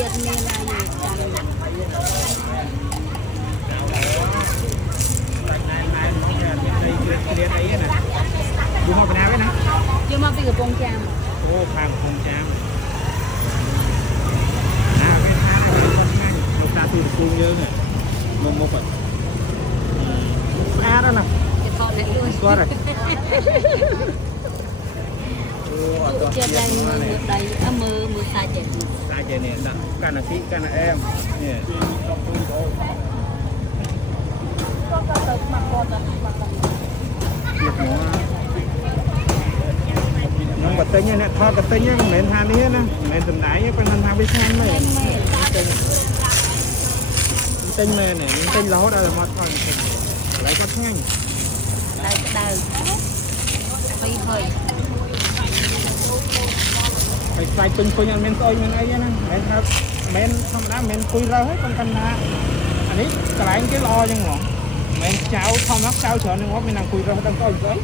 អត់មានណាយកចាំយកមកបណ្ណាវិញណា យកមកពីកំពង់ចាម អូខាងកំពង់ចាមវាថាវាគាត់ឆ្ងាញ់លោកតាទូរគូយើងមកមកស្អាតណា គេថតអ្នកលួច គាត់អូអត់ ចិត្តឡើងមើលដៃមើលសាច់ទេ សាច់នេះដាក់កាន់អាស៊ីកាន់អាអែមនេះខ្ញុំក៏ទិញអ្នកថតក៏ទិញមិនមែនថានេះណាមិនមែនសំដែងប៉ុន្តែថាវាឆ្ងាញ់មែនទិញមែននេះទិញរហូតដល់មកថតទិញកន្លែងគាត់ឆ្ងាញ់ដៅហើយហើយខ្លាយពេញអត់មានស្អុយមានអីណាមិនថាមិនធម្មតាមិនគួយរើសទេប៉ុន្តែថាអានេះកន្លែងគេល្អចឹងហ្មងមិនចៅធម្មតាចៅច្រើននឹងមកមានអង្គុយរើសដល់ស្អុយស្អុយ